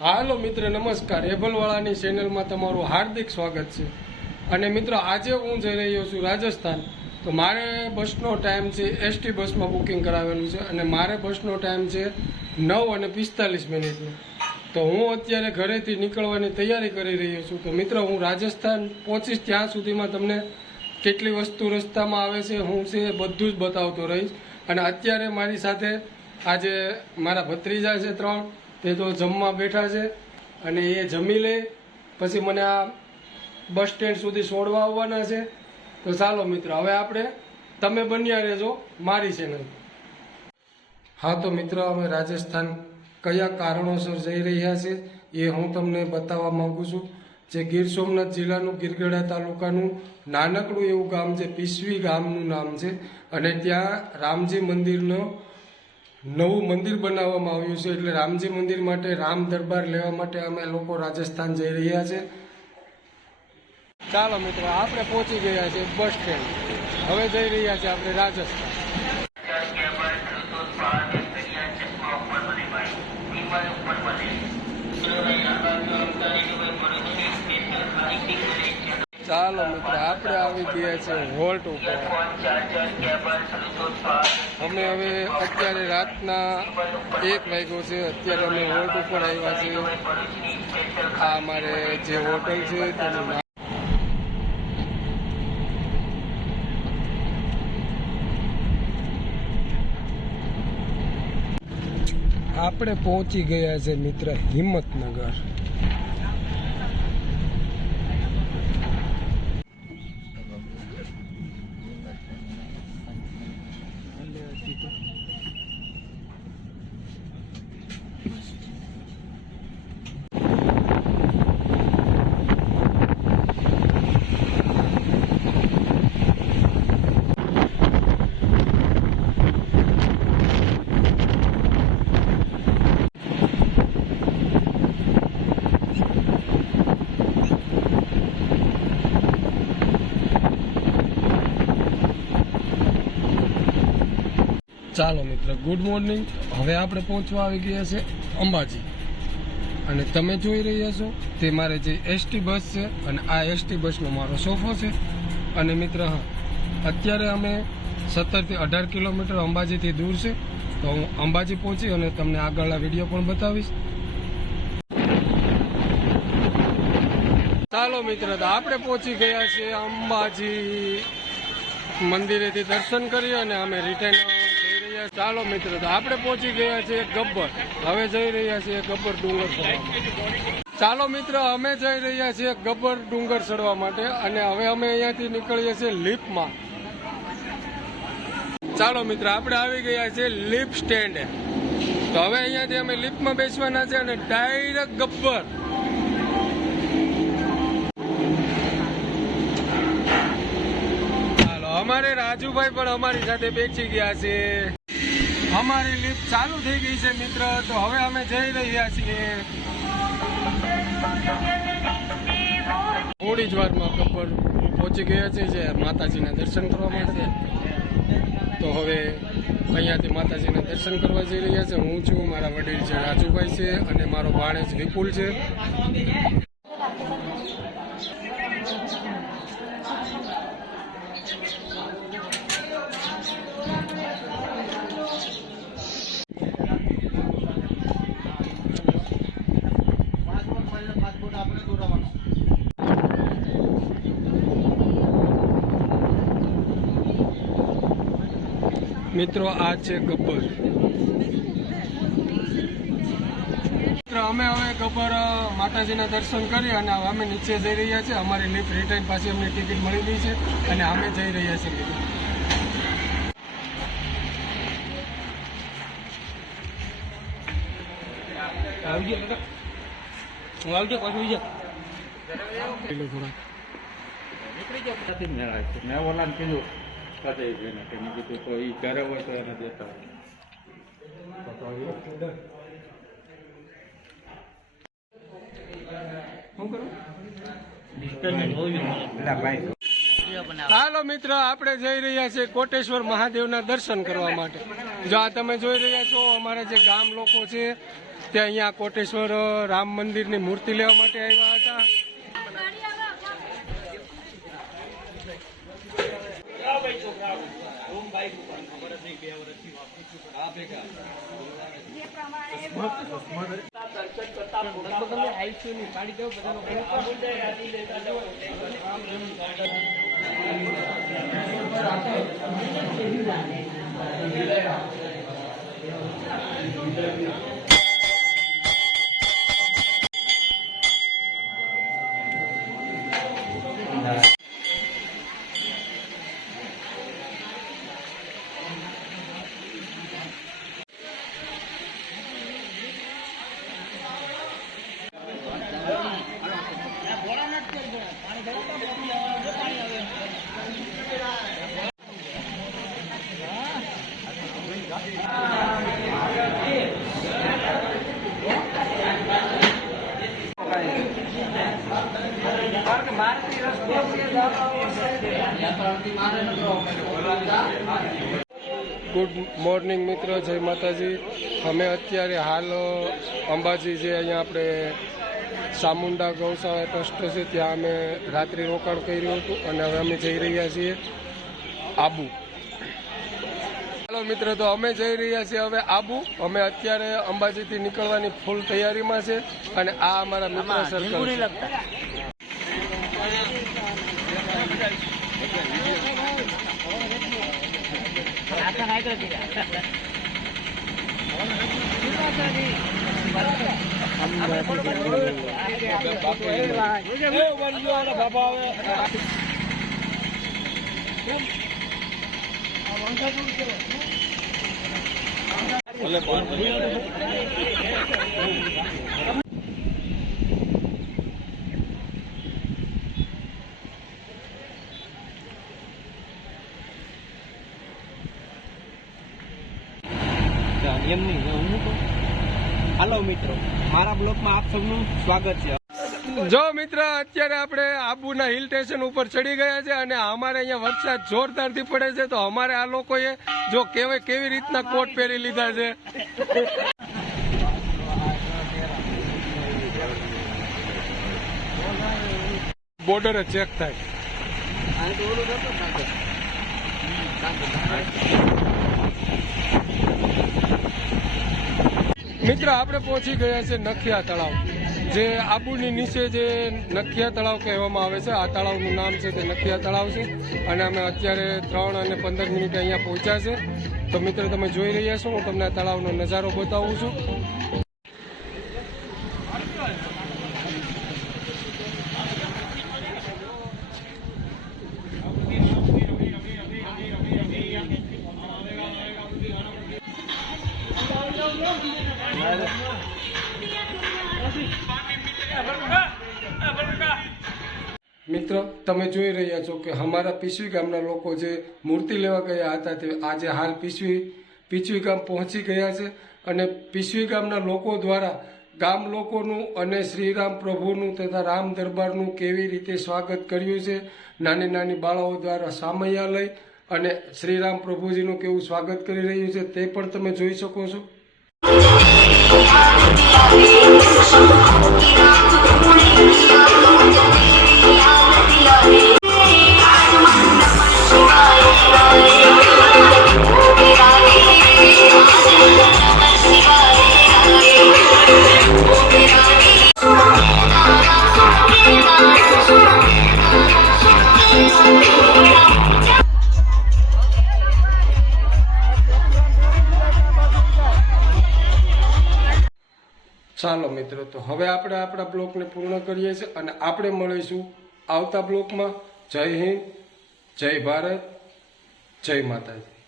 હાલો મિત્ર, નમસ્કાર. એબલવાળાની ચેનલમાં તમારું હાર્દિક સ્વાગત છે. અને મિત્રો, આજે હું જઈ રહ્યો છું રાજસ્થાન. તો મારે બસનો ટાઈમ છે, એસટી બસમાં બુકિંગ કરાવેલું છે અને મારે બસનો ટાઈમ છે 9:45. તો હું અત્યારે ઘરેથી નીકળવાની તૈયારી કરી રહ્યો છું. તો મિત્રો, હું રાજસ્થાન પહોંચીશ ત્યાં સુધીમાં તમને કેટલી વસ્તુ રસ્તામાં આવે છે, હું છે બધું જ બતાવતો રહીશ. અને અત્યારે મારી સાથે આજે મારા ભત્રીજા છે 3, તે તો જમવા બેઠા છે અને એ જમી લે પછી મને આ બસ સ્ટેન્ડ સુધી છોડવા આવવાના છે. તો ચાલો મિત્રો, હવે આપણે તમે બન્યા રહેજો મારી ચેનલ. હા તો મિત્રો, અમે રાજસ્થાન કયા કારણોસર જઈ રહ્યા છે એ હું તમને બતાવવા માંગુ છું. જે ગીર સોમનાથ જિલ્લાનું ગીરગઢડા તાલુકાનું નાનકડું એવું ગામ છે, પીસવી ગામનું નામ છે. અને ત્યાં રામજી મંદિરનો નવું મંદિર બનાવવામાં આવ્યું છે. એટલે રામજી મંદિર માટે રામ દરબાર લેવા માટે અમે લોકો રાજસ્થાન જઈ રહ્યા છે. ચાલો મિત્રો, આપણે પહોંચી ગયા છે બસ સ્ટેન્ડ. હવે જઈ રહ્યા છે આપણે રાજસ્થાન. ચાલો મિત્રો, આપણે આવી ગયા છે હોલ્ટ ઉપર. અમે હવે અત્યારે રાતના 1 વાગ્યો છે. અત્યારે અમે હોલ્ટ ઉપર આવ્યા છીએ. આ અમારે જે હોટલ છે તેનું નામ આપણે પહોંચી ગયા છે મિત્ર હિંમતનગર. ચાલો મિત્ર, ગુડ મોર્નિંગ. હવે આપણે પહોંચવા આવી ગયા છે અંબાજી. અને તમે જોઈ રહ્યા છો તે મારે જે એસટી બસ છે અને આ એસટી બસનો મારો સોફો છે. અને મિત્ર, હા, અત્યારે અમે 17 થી 18 કિલોમીટર અંબાજીથી દૂર છે. તો હું અંબાજી પહોંચી અને તમને આગળના વિડીયો પણ બતાવીશ. ચાલો મિત્ર, તો આપણે પહોંચી ગયા છીએ અંબાજી. મંદિરેથી દર્શન કરી અને અમે રિટર્ન. ચાલો મિત્રો, તો આપણે પહોંચી ગયા છીએ ગબ્બર. હવે જઈ રહ્યા છીએ ગબ્બર ડુંગર ચડવા. ચાલો મિત્ર, અમે જઈ રહ્યા છીએ ગબ્બર ડુંગર ચડવા માટે. અને હવે અમે અહીંયાથી નીકળીએ છીએ લિફ્ટમાં. ચાલો મિત્ર, આપણે આવી ગયા છીએ લિફ્ટ સ્ટેન્ડ. તો હવે અહીંયાથી અમે લિફ્ટમાં બેસવાના છે અને ડાયરેક્ટ ગબ્બર. ચાલો, અમારે રાજુભાઈ પણ અમારી સાથે બેસી ગયા છે. અમારી લિફ્ટ ચાલુ થઈ ગઈ છે મિત્ર. તો હવે અમે જઈ રહ્યા છીએ. થોડી જ વારમાં ગબ્બર પહોંચી ગયા છે જે માતાજીના દર્શન કરવા માટે. તો હવે અહીંયાથી માતાજીના દર્શન કરવા જઈ રહ્યા છે. હું છું, મારા વડીલ છે રાજુભાઈ છે અને મારો ભાણેજ વિપુલ છે. મિત્રો, આ છે ગબ્બર. અમે હવે ગબ્બર માતાજીના દર્શન કરી અને અમે નીચે જઈ રહ્યા છીએ. અમારી લિફ્ટ રિટર્ન પાછી અમને ટિકિટ મળી ગઈ છે અને અમે જઈ રહ્યા છીએ. ઘરે હોય તો એને દેતા હાલો મિત્ર, આપણે જઈ રહ્યા છીએ કોટેશ્વર મહાદેવના દર્શન કરવા માટે. જો આ તમે જોઈ રહ્યા છો, અમારા જે ગામ લોકો છે તે અહીંયા કોટેશ્વર રામ મંદિરની મૂર્તિ લેવા માટે આવ્યા હતા. ગુડ મોર્નિંગ મિત્રો, જય માતાજી. અમે અત્યારે હાલ અંબાજી જે અહીંયા આપણે ચામુંડા ગૌશાળા ટ્રસ્ટ છે ત્યાં અમે રાત્રિ રોકાણ કર્યું હતું અને હવે અમે જઈ રહ્યા છીએ આબુ. ચાલો મિત્રો, તો અમે જઈ રહ્યા છીએ હવે આબુ. અમે અત્યારે અંબાજીથી નીકળવાની ફૂલ તૈયારીમાં છે અને આ અમારા મિત્ર સર્કલ છે. હાલો મિત્રો, મારા બ્લોગમાં આપ સૌનું સ્વાગત છે. જો મિત્ર, અત્યારે આપણે આબુના હિલ સ્ટેશન ઉપર ચડી ગયા છે અને અમારે અહીંયા વરસાદ જોરદારથી પડે છે. તો અમારે આ લોકોએ જો કેવી રીતના કોટ પહેરી લીધા છે. બોર્ડર ચેક થાય. મિત્ર, આપણે પહોંચી ગયા છે નખિયા તળાવ, જે આબુની નીચે જે નખિયા તળાવ કહેવામાં આવે છે. આ તળાવનું નામ છે તે નખિયા તળાવ છે અને અમે અત્યારે 3 અને 15 મિનિટે અહીંયા પહોંચ્યા છે. તો મિત્ર, તમે જોઈ રહ્યા છો, હું તમને આ તળાવનો નજારો બતાવું છું. મિત્રો, તમે જોઈ રહ્યા છો કે અમારા પીછવી ગામના લોકો જે મૂર્તિ લેવા ગયા હતા તે આજે હાલ પીછવી ગામ પહોંચી ગયા છે અને પીછવી ગામના લોકો દ્વારા ગામ લોકોનું અને શ્રીરામ પ્રભુનું તથા રામ દરબારનું કેવી રીતે સ્વાગત કર્યું છે. નાની નાની બાળાઓ દ્વારા સામૈયા લઈ અને શ્રીરામ પ્રભુજીનું કેવું સ્વાગત કરી રહ્યું છે તે પણ તમે જોઈ શકો છો. ચાલો મિત્રો, તો હવે આપણે આપણા બ્લોગને પૂર્ણ કરીએ છીએ અને આપણે મળીશું આવતા બ્લોગમાં. જય હિન્દ, જય ભારત, જય માતાજી.